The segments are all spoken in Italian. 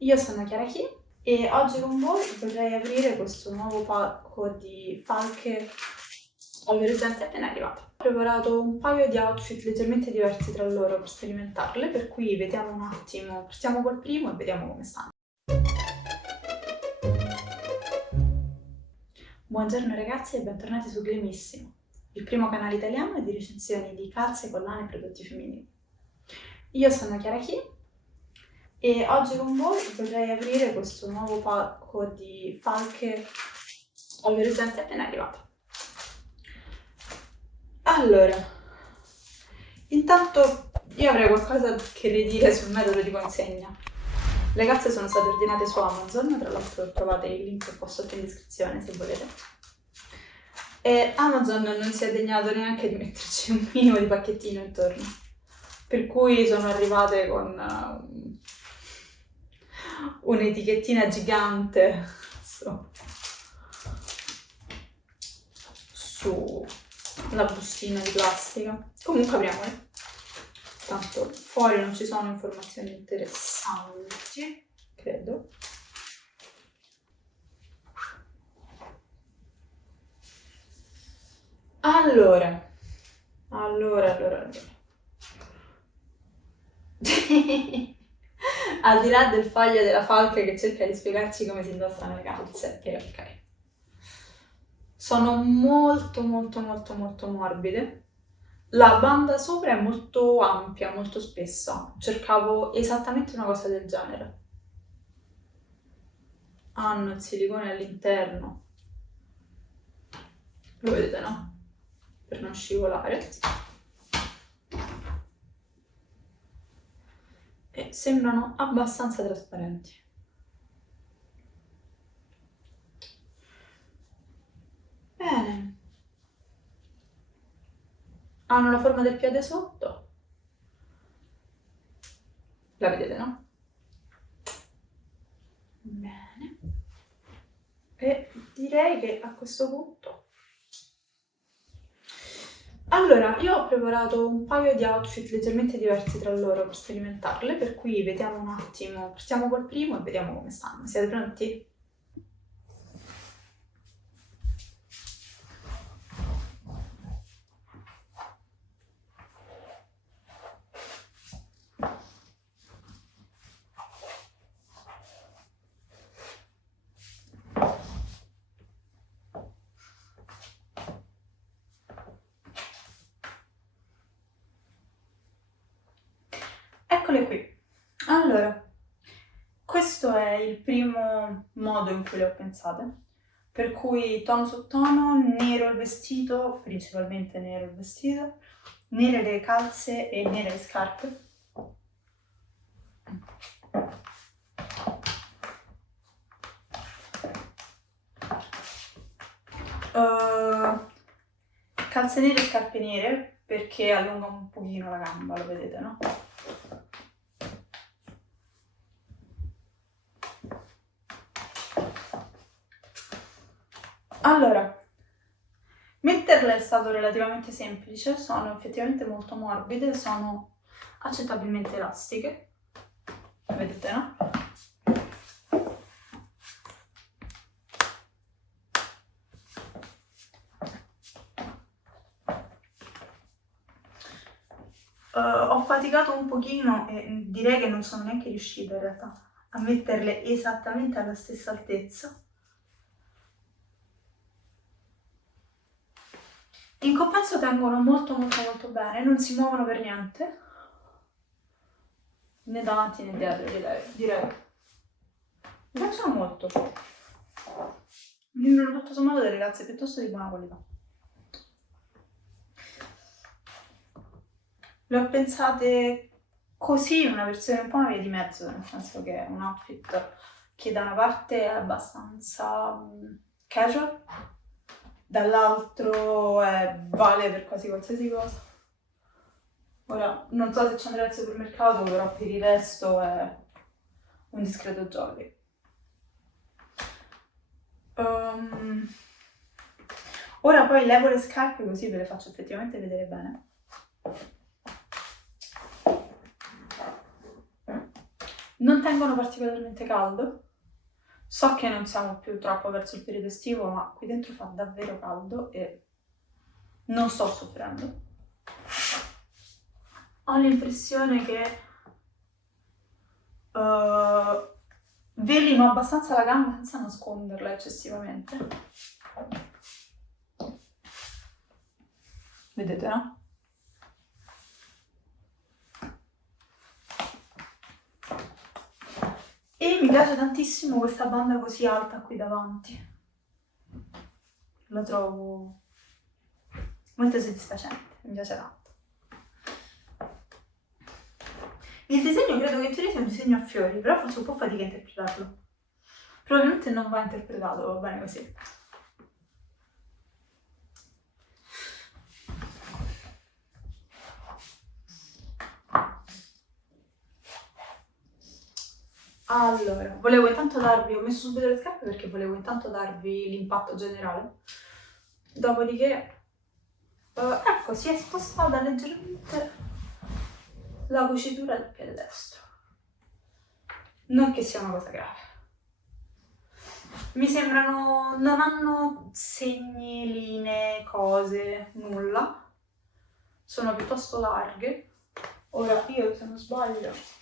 Io sono Chiara Chi e oggi con voi vorrei aprire questo nuovo pacco di falche all'orizzonte appena arrivato. Ho preparato un paio di outfit leggermente diversi tra loro per sperimentarle, per cui vediamo un attimo, partiamo col primo e vediamo come stanno. Buongiorno ragazzi e bentornati su Glamissimo, il primo canale italiano di recensioni di calze, collane e prodotti femminili. Io sono Chiara Chi e oggi con voi vorrei aprire questo nuovo pacco di falche all'orizzonte appena arrivato. Allora, intanto io avrei qualcosa che ridire sul metodo di consegna. Le calze sono state ordinate su Amazon, tra l'altro trovate il link qua sotto in descrizione se volete. E Amazon non si è degnato neanche di metterci un minimo di pacchettino intorno, per cui sono arrivate con un'etichettina gigante sulla bustina di plastica. Comunque apriamole. Tanto fuori non ci sono informazioni interessanti, credo. Allora. Al di là del foglio della falca che cerca di spiegarci come si indossano le calze, ok. Sono molto morbide. La banda sopra è molto ampia, molto spessa. Cercavo esattamente una cosa del genere. Hanno il silicone all'interno. Lo vedete, no? Per non scivolare. E sembrano abbastanza trasparenti. Bene. Hanno la forma del piede sotto. La vedete, no? Bene. E direi che a questo punto... Allora, io ho preparato un paio di outfit leggermente diversi tra loro per sperimentarle, per cui vediamo un attimo, partiamo col primo e vediamo come stanno. Siete pronti? Eccole qui. Allora, questo è il primo modo in cui le ho pensate, per cui tono su tono, nero il vestito, principalmente nero il vestito, nere le calze e nere le scarpe. Calze nere e scarpe nere perché allunga un pochino la gamba, lo vedete, no? Allora, metterle è stato relativamente semplice, sono effettivamente molto morbide, sono accettabilmente elastiche, vedete, no? Ho faticato un pochino e direi che non sono neanche riuscita in realtà a metterle esattamente alla stessa altezza. In compenso tengono molto bene, non si muovono per niente, né davanti né dietro direi. Mi piacciono molto. Mi sembrano tutto sommato delle calze piuttosto di buona qualità. Le ho pensate così, in una versione un po' una via di mezzo, nel senso che è un outfit che da una parte è abbastanza casual, dall'altro vale per quasi qualsiasi cosa. Ora, non so se ci andrei al supermercato, però per il resto è un discreto jolly. Ora poi levo le scarpe così ve le faccio effettivamente vedere bene. non tengono particolarmente caldo. So che non siamo più troppo verso il periodo estivo, ma qui dentro fa davvero caldo e non sto soffrendo. Ho l'impressione che velino abbastanza la gamba senza nasconderla eccessivamente. Vedete, no? E mi piace tantissimo questa banda così alta qui davanti. La trovo molto soddisfacente, mi piace tanto. Il disegno credo che in teoria sia un disegno a fiori, però faccio un po' fatica a interpretarlo. Probabilmente non va interpretato, va bene così. Allora, volevo intanto darvi, ho messo subito le scarpe perché volevo intanto darvi l'impatto generale. Dopodiché, ecco, si è spostata leggermente la cucitura del piede destro. Non che sia una cosa grave. Mi sembrano, non hanno segni, linee, cose, nulla. Sono piuttosto larghe. Ora io, se non sbaglio,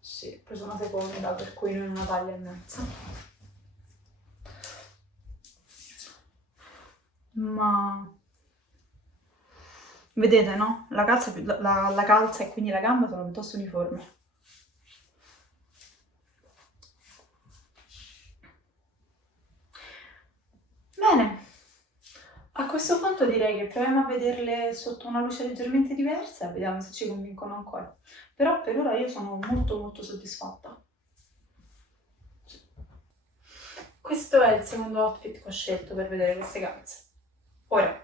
sì, ho preso una seconda per cui non una taglia e mezza. Ma vedete, no? La calza e quindi la gamba sono piuttosto uniformi. Bene, a questo punto direi che proviamo a vederle sotto una luce leggermente diversa e vediamo se ci convincono ancora. Però per ora io sono molto molto soddisfatta. Questo è il secondo outfit che ho scelto per vedere queste calze. Ora,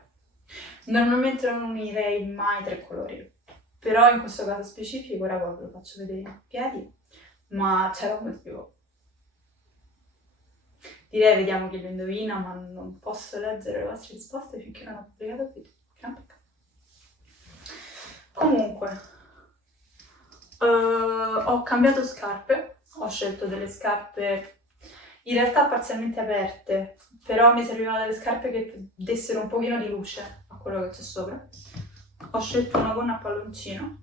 normalmente non unirei mai 3 colori, però in questo caso specifico, ora ve lo faccio vedere i piedi, ma c'era un motivo. Direi vediamo chi lo indovina, ma non posso leggere le vostre risposte finché non ho pubblicato il video. Comunque, ho cambiato scarpe, ho scelto delle scarpe in realtà parzialmente aperte, però mi servivano delle scarpe che dessero un pochino di luce a quello che c'è sopra. Ho scelto una gonna a palloncino,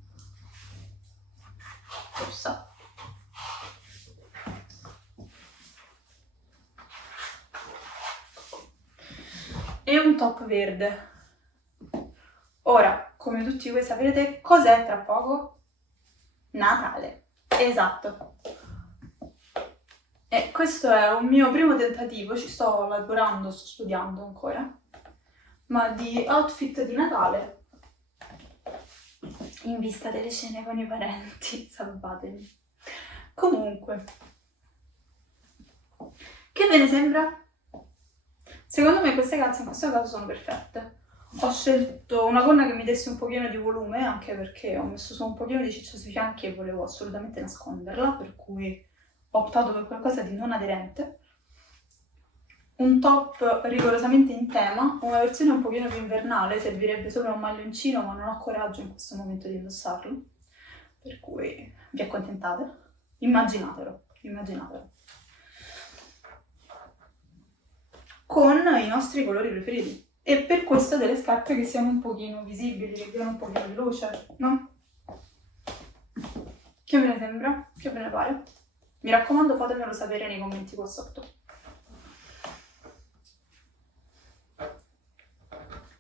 rossa. E un top verde. Ora, come tutti voi saprete, cos'è tra poco? Natale. Esatto. E questo è un mio primo tentativo, ci sto lavorando, sto studiando ancora, ma di outfit di Natale in vista delle cene con i parenti, salvatemi. Comunque, che ve ne sembra? Secondo me queste calze in questo caso sono perfette. Ho scelto una gonna che mi desse un pochino di volume, anche perché ho messo su un pochino di ciccia sui fianchi e volevo assolutamente nasconderla, per cui ho optato per qualcosa di non aderente. Un top rigorosamente in tema, una versione un pochino più invernale, servirebbe sopra un maglioncino, ma non ho coraggio in questo momento di indossarlo, per cui vi accontentate. Immaginatelo. Con i nostri colori preferiti. E per questo delle scarpe che siano un pochino visibili, che diano un pochino di luce, no? Che ve ne sembra? Che ve ne pare? Mi raccomando, fatemelo sapere nei commenti qua sotto.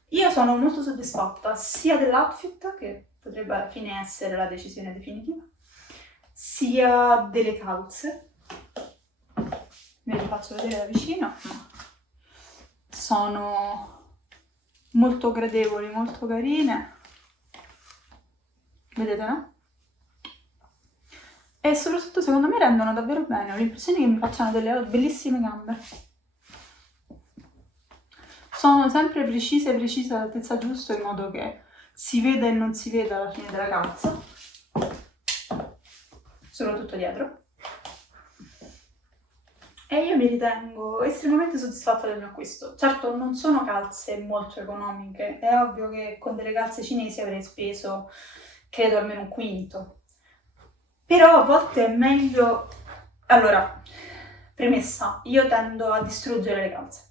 Io sono molto soddisfatta sia dell'outfit, che potrebbe alla fine essere la decisione definitiva, sia delle calze. Ve le faccio vedere da vicino. Sono molto gradevoli, molto carine. Vedete, no? E soprattutto secondo me rendono davvero bene, ho l'impressione che mi facciano delle bellissime gambe. Sono sempre precise all'altezza giusta, in modo che si veda e non si veda alla fine della calza, soprattutto dietro. E io mi ritengo estremamente soddisfatta del mio acquisto. Certo, non sono calze molto economiche, è ovvio che con delle calze cinesi avrei speso, credo, almeno un quinto. Però a volte è meglio... Allora, premessa, io tendo a distruggere le calze.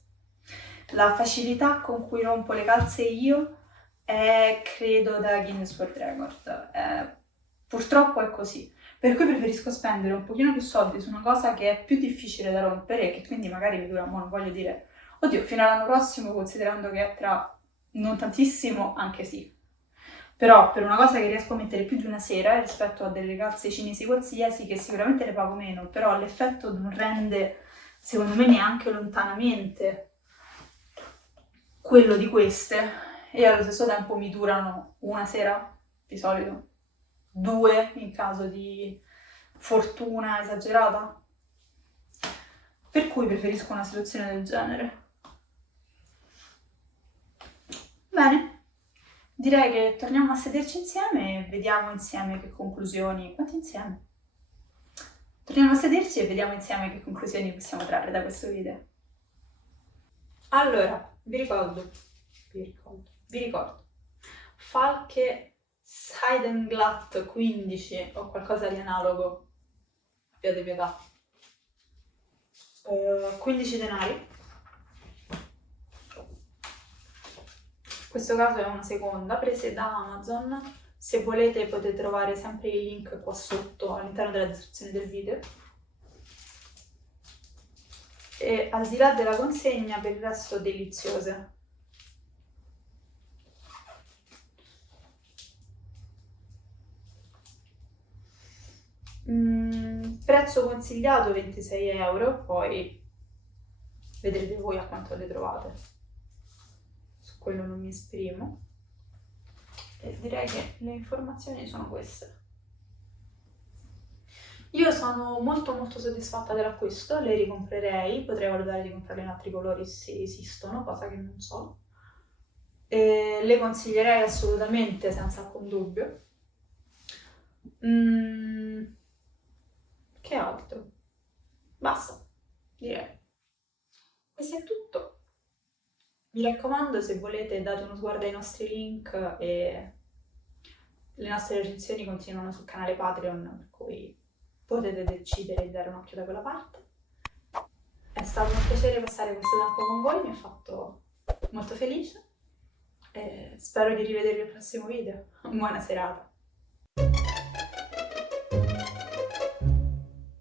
La facilità con cui rompo le calze io è, credo, da Guinness World Record. Purtroppo è così. Per cui preferisco spendere un pochino più soldi su una cosa che è più difficile da rompere e che quindi magari mi dura, non voglio dire, oddio, fino all'anno prossimo, considerando che è tra non tantissimo, anche sì. Però per una cosa che riesco a mettere più di una sera rispetto a delle calze cinesi qualsiasi, che sicuramente le pago meno, però l'effetto non rende, secondo me, neanche lontanamente quello di queste, e allo stesso tempo mi durano una sera, di solito, 2 in caso di fortuna esagerata. Per cui preferisco una situazione del genere. Bene, direi che torniamo a sederci insieme e vediamo insieme che conclusioni... Quanti insieme? Torniamo a sederci e vediamo insieme che conclusioni possiamo trarre da questo video. Allora, vi ricordo, Falke Seidenglatt 15 o qualcosa di analogo, abbiate pietà, 15 denari. In questo caso è una seconda, prese da Amazon. Se volete potete trovare sempre il link qua sotto all'interno della descrizione del video. E al di là della consegna, per il resto deliziose. Prezzo consigliato 26 euro, poi vedrete voi a quanto le trovate. Su quello non mi esprimo. E direi che le informazioni sono queste. Io sono molto molto soddisfatta dell'acquisto, le ricomprerei, potrei valutare di comprarle in altri colori se esistono, cosa che non so. Le consiglierei assolutamente, senza alcun dubbio. Che altro? Basta, direi. Questo è tutto. Mi raccomando, se volete date uno sguardo ai nostri link e le nostre recensioni continuano sul canale Patreon, per cui potete decidere di dare un occhio da quella parte. È stato un piacere passare questo tempo con voi, mi ha fatto molto felice e spero di rivedervi al prossimo video. Buona serata!